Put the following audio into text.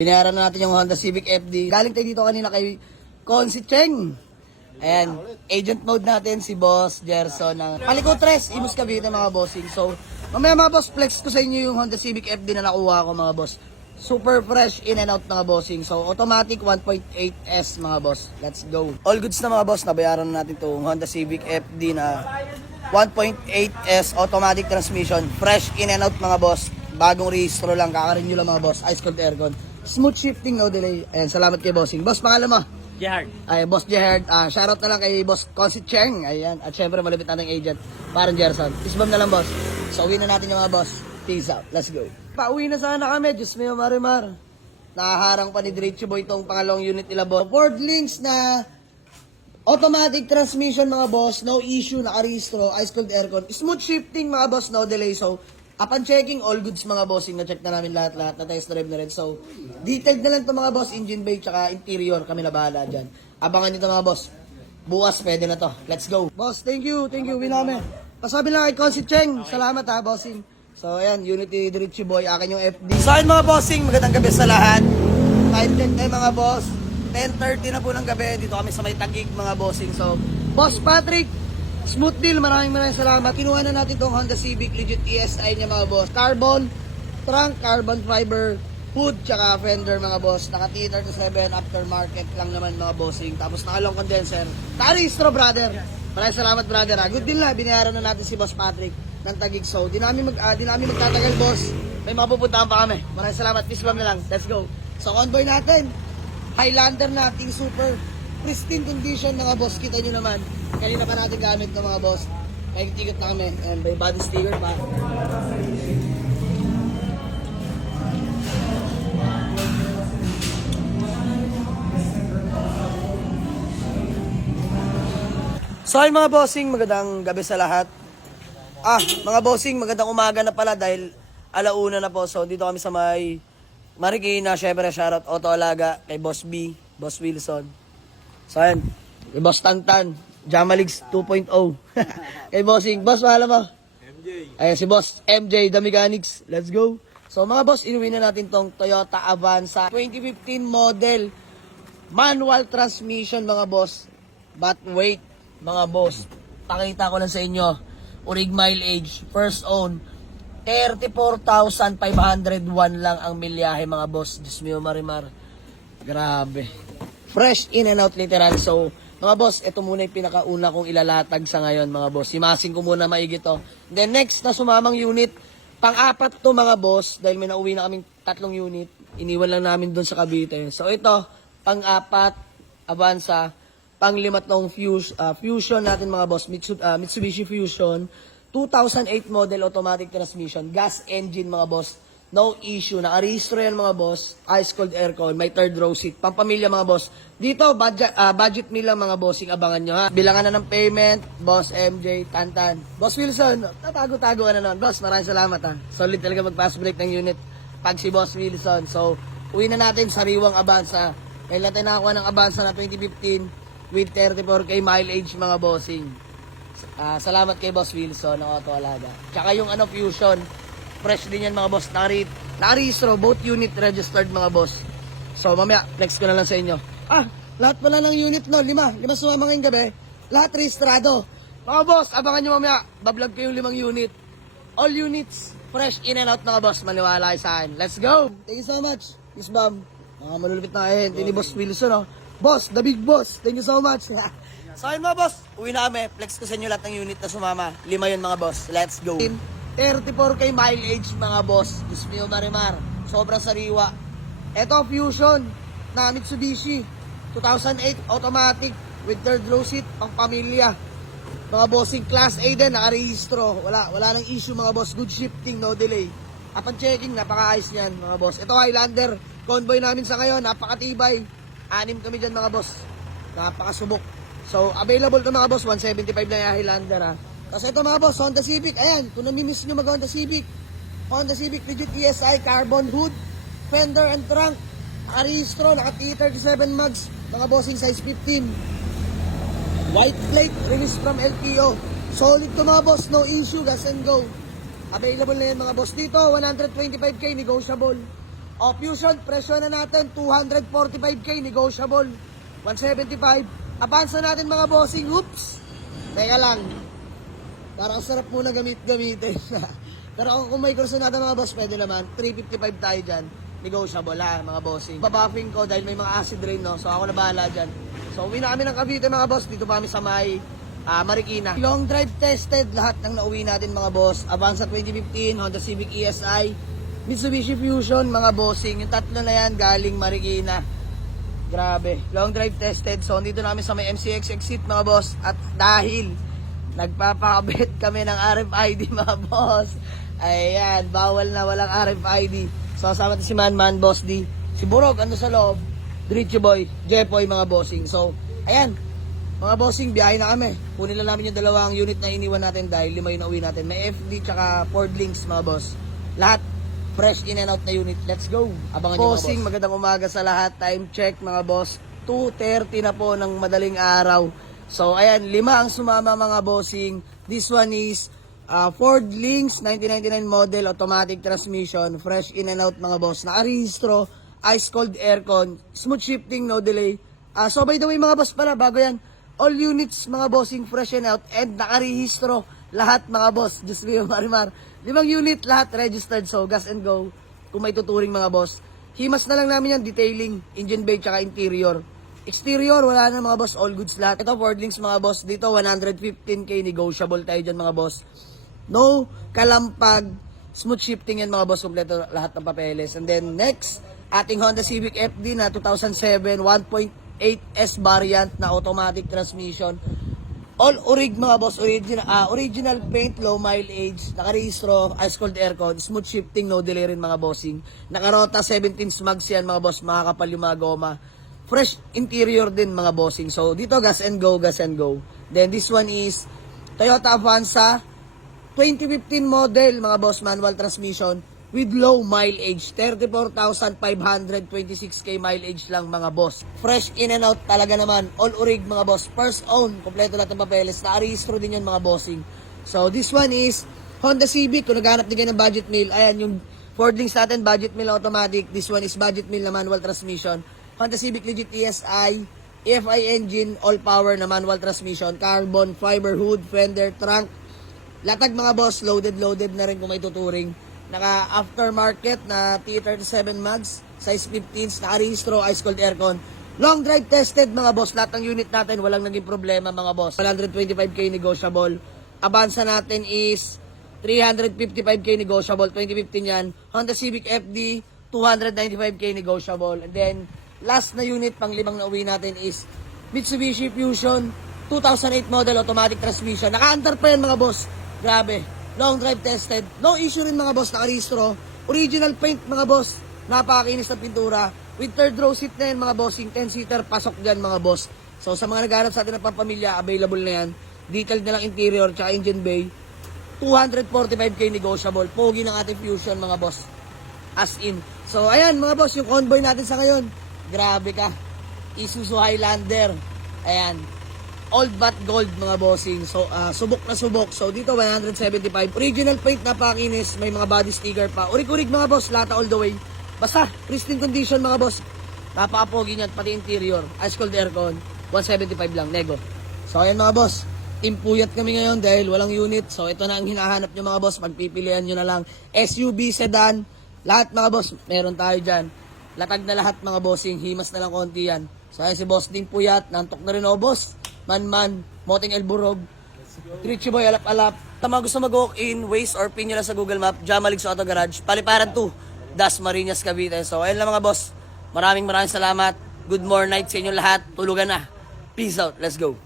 Binayaran na natin yung Honda Civic FD. Galing tayo dito kanina kay Consi Cheng. Ayan, agent mode natin si Boss Gerson ng Paliko Tres, Imus Cavite mga bossing. So, mamaya mga boss, flex ko sa inyo yung Honda Civic FD na nakuha ko mga boss. Super fresh in and out mga bossing. So, automatic 1.8S mga boss. Let's go. All goods na mga boss, nabayaran na natin itong Honda Civic FD na 1.8S automatic transmission. Fresh in and out mga boss. Bagong rehistro lang, kakarenew lang mga boss. Ice cold aircon. Smooth shifting, no delay. Ayan, salamat kay bossing. Boss, pangalan mo? Gerhard. Ay, Boss Gerhard. Shoutout na lang kay Boss Consi Cheng. Ayan. At syempre, malapit nating agent. Parang Gerson. Isbam na lang, boss. So, uwi na natin yung mga boss. Peace out. Let's go. Pauwi na sana kami. Diyos mo yung marimar. Nakaharang pa ni Diretso Boy itong pangalawang unit nila, boss. Ford Links na automatic transmission, mga boss. No issue. Nakarehistro. Ice cold aircon. Smooth shifting, mga boss. No delay. So, upon checking, all goods mga bossing, na-check na namin lahat-lahat, na-test drive na rin. So, detailed na lang ito mga boss, engine bay, tsaka interior, kami na bahala dyan. Abangan nyo ito mga boss. Bukas, pwede na to. Let's go. Boss, thank you, Winame. Pasabi lang kay Consi Cheng, salamat ha, bossing. So, ayan, Unity Diretso Boy, akin yung FD. So, ayun mga bossing, magandang gabi sa lahat. Time check tayo mga boss. 10:30 na po ng gabi, dito kami sa may Taguig mga bossing. So, Boss Patrick, smooth deal, maraming salamat. Kinuha na natin itong Honda Civic legit ESI niya mga boss. Carbon, trunk, carbon fiber, hood, tsaka fender mga boss. Naka T37 aftermarket lang naman mga bossing. Tapos naka long condenser. Taristro brother. Maraming salamat brother ha. Good deal na, binayaran na natin si Boss Patrick ng Taguig. So, di namin magtatagal boss. May mapupuntahan pa kami. Maraming salamat, peace bomb na lang. Let's go. So, convoy natin. Highlander nating super pristine condition mga boss. Kita nyo naman. Kanina pa natin gamit ng mga boss. May ticket na kami. And may body sticker pa. So ay mga bossing, magandang gabi sa lahat. Mga bossing, magandang umaga na pala dahil alauna na po. So dito kami sa may Marikina. Syempre shoutout Auto Alaga kay Boss B, Boss Wilson. So ayan, kay Boss Tantan, Jamalix 2.0. Kay bossing, boss, mahala mo? MJ. Ayan, si boss, MJ, The Mechanics. Let's go. So mga boss, inuwi na natin tong Toyota Avanza 2015 model. Manual transmission mga boss. But wait, mga boss, pakita ko lang sa inyo. Urig mileage, first own. 34,501 lang ang milyahe mga boss. Diyos mio marimar. Grabe. Fresh in and out literal. So, mga boss, ito muna yung pinakauna kong ilalatag sa ngayon, mga boss. Simasing ko muna maigi to. Then next na sumamang unit, pang-apat to mga boss, dahil may nauwi na kaming 3 unit. Iniwan lang namin doon sa Cavite. So ito, pang-apat, Avanza, pang-limat ng Fusion natin mga boss, Mitsubishi Fusion, 2008 model automatic transmission, gas engine mga boss. No issue. Nakarehistro yan mga boss. Ice cold aircon. May third row seat. Pampamilya mga boss. Dito, budget meal lang mga bossing. Abangan nyo ha. Bilangan na ng payment. Boss MJ, Tantan. Boss Wilson, tatago-tago ka na nun. Boss, maraming salamat ha. Solid talaga mag-pass break ng unit pag si Boss Wilson. So, uwi na natin sariwang Avanza. Dahil natin nakakuha ng Avanza na 2015 with 34k mileage mga bossing. Salamat kay Boss Wilson ng Auto Alaga. Tsaka yung Fusion. Fresh din yan mga boss. Nakarehistro, both unit registered mga boss. So mamaya, flex ko na lang sa inyo. Lahat pala ng unit no, 5 sumama ngayong gabi. Lahat rehistrado. Mga boss, abangan nyo mamaya. Bablog ko yung 5 unit. All units, fresh in and out mga boss. Maniwala kayo sa akin. Let's go! Thank you so much. Peace bomb. Mga malulupit na kayo. Hindi ni Boss Wilson. Boss, the big boss. Thank you so much. So ayun mga boss, uwi na kami. Flex ko sa inyo lahat ng unit na sumama. 5 yun mga boss. Let's go. 34k mileage mga boss. Diyos mio marimar. Sobrang sariwa. Ito Fusion na Mitsubishi 2008 automatic with third row seat, pang pamilya. Mga bossing class A din, nakarehistro. Wala nang issue mga boss. Good shifting, no delay. Upon checking, napakaayos niyan mga boss. Ito Highlander, convoy namin sa ngayon, napakatibay. 6 kami dyan mga boss. Napakasubok. So available to mga boss, 175 lang yung Highlander ha. Kasi ito mga boss, Honda Civic, ayan, kung namimiss nyo mag-Honda Civic, Honda Civic legit ESI, carbon hood, fender and trunk, nakarehistro, naka T37 mags, mga bossing size 15, white plate, release from LTO, solid to mga boss, no issue, gas and go, available na yan mga boss dito, 125k, negotiable, O, Fusion, presyo na natin, 245k, negotiable, 175. Avansa natin mga bossing, oops. Teka lang, parang sarap muna gamitin. Pero kung may kurso natin mga boss, pwede naman, 355 tayo dyan, negotiable ha, mga bossing. Babuffing ko dahil may mga acid rain, no? So ako na bahala dyan. So uwi na kami ng Cavite mga boss, dito pa kami sa may Marikina. Long drive tested, lahat ng nauwi natin mga boss. Avanza 2015, Honda Civic ESI, Mitsubishi Fusion, mga bossing. Yung tatlo na yan, galing Marikina. Grabe. Long drive tested. So, dito namin sa may MCX exit, mga boss. At dahil nagpapakabit kami ng RFID, mga boss. Ayan, bawal na walang RFID. So, kasama si Man, Boss D. Si Burog, ano sa loob. Diretso Boy, Jepoy, mga bossing. So, ayan. Mga bossing, biyahe na kami. Kunin lang namin yung dalawang unit na iniwan natin dahil 5 yung nauwi natin. May FD tsaka Ford Links, mga boss. Lahat fresh in and out na unit. Let's go. Abangan nyo, bossing, magandang umaga sa lahat. Time check, mga boss. 2:30 na po ng madaling araw. So, ayan, 5 ang sumama, mga bossing. This one is Ford Links 1999 model, automatic transmission, fresh in and out, mga boss. Nakarehistro, ice cold aircon, smooth shifting, no delay. So, by the way, mga boss pala, bago yan, all units, mga bossing, fresh and out, and nakarehistro. Lahat, mga boss, just me, Marimar. 5 unit, lahat registered, so gas and go. Kung may tuturing, mga boss. Himas na lang namin yan, detailing, engine bay, tsaka interior. Exterior, wala na, mga boss, all goods lahat. Ito, Ford Links, mga boss, dito 115k, negotiable tayo dyan, mga boss. No kalampag, smooth shifting yan, mga boss, kompleto lahat ng papeles. And then next, ating Honda Civic FD na 2007, 1.8S variant na automatic transmission. All orig, mga boss, original paint, low mileage, nakarehistro, ice cold aircon, smooth shifting, no delay rin, mga bossing. Nakarota 17 smugs yan, mga boss, makakapal yung mga goma. Fresh interior din, mga bossing. So dito gas and go, gas and go. Then this one is Toyota Avanza 2015 model, mga boss, manual transmission with low mileage, 34,526k mileage lang, mga boss. Fresh in and out talaga naman, all orig, mga boss, first own, kompleto lahat ng papeles, nakarehistro din yan, mga bossing. So this one is Honda Civic, kung naghanap din kayo ng budget meal, ayan yung Ford Links natin, budget meal automatic. This one is budget meal na manual transmission. Honda Civic Legit ESI, EFI engine, all power na manual transmission, carbon, fiber hood, fender, trunk, latag, mga boss, loaded na rin kung may tuturing. Naka aftermarket na T37 mags, size 15s, nakarehistro, ice cold aircon. Long drive tested, mga boss, lahat ng unit natin walang naging problema, mga boss. 125k negotiable. Avanza natin is 355k negotiable, 2015 yan. Honda Civic FD 295k negotiable. And then last na unit, pang 5 na uwi natin is Mitsubishi Fusion 2008 model, automatic transmission. Naka-under pa yan, mga boss. Grabe. Long drive tested. No issue rin, mga boss, nakarehistro. Original paint, mga boss. Napakakinis ng pintura. With third row seat na yan, mga bossing. 10-seater, pasok dyan, mga boss. So sa mga naghahanap sa atin ng pampamilya, available na yan. Detailed na lang interior, tsaka engine bay. 245k negotiable. Pogi ng ating Fusion, mga boss. As in. So ayan, mga boss, yung convoy natin sa ngayon. Grabe ka. Isuzu Highlander. Ayan. Old but gold, mga bossing. So, subok na subok. So, dito 175. Original paint, napakinis. May mga body sticker pa. Urig-urig, mga boss. Lata all the way. Basta, pristine condition, mga boss. Napaka-pogi niyan, pati interior. Ice cold aircon. 175 lang, nego. So, ayan, mga boss. Impuyat kami ngayon dahil walang unit. So, ito na ang hinahanap nyo, mga boss. Pagpipilian nyo na lang. SUV, sedan. Lahat, mga boss. Meron tayo dyan. Latag na lahat, mga bossing. Himas na lang konti yan. So, ayan si Boss Ding Puyat. Nantok na rin ako, boss. Man, Moting El Burog, Diretso Boy, alap-alap. Tama, gusto mag-walk in, Waze or pin nyo lang sa Google Map, Jamalig sa Auto Garage, Paliparan 2, Dasmariñas, Cavite. So, ayun lang, mga boss. Maraming salamat. Good morning night sa inyo lahat. Tulugan na. Peace out. Let's go.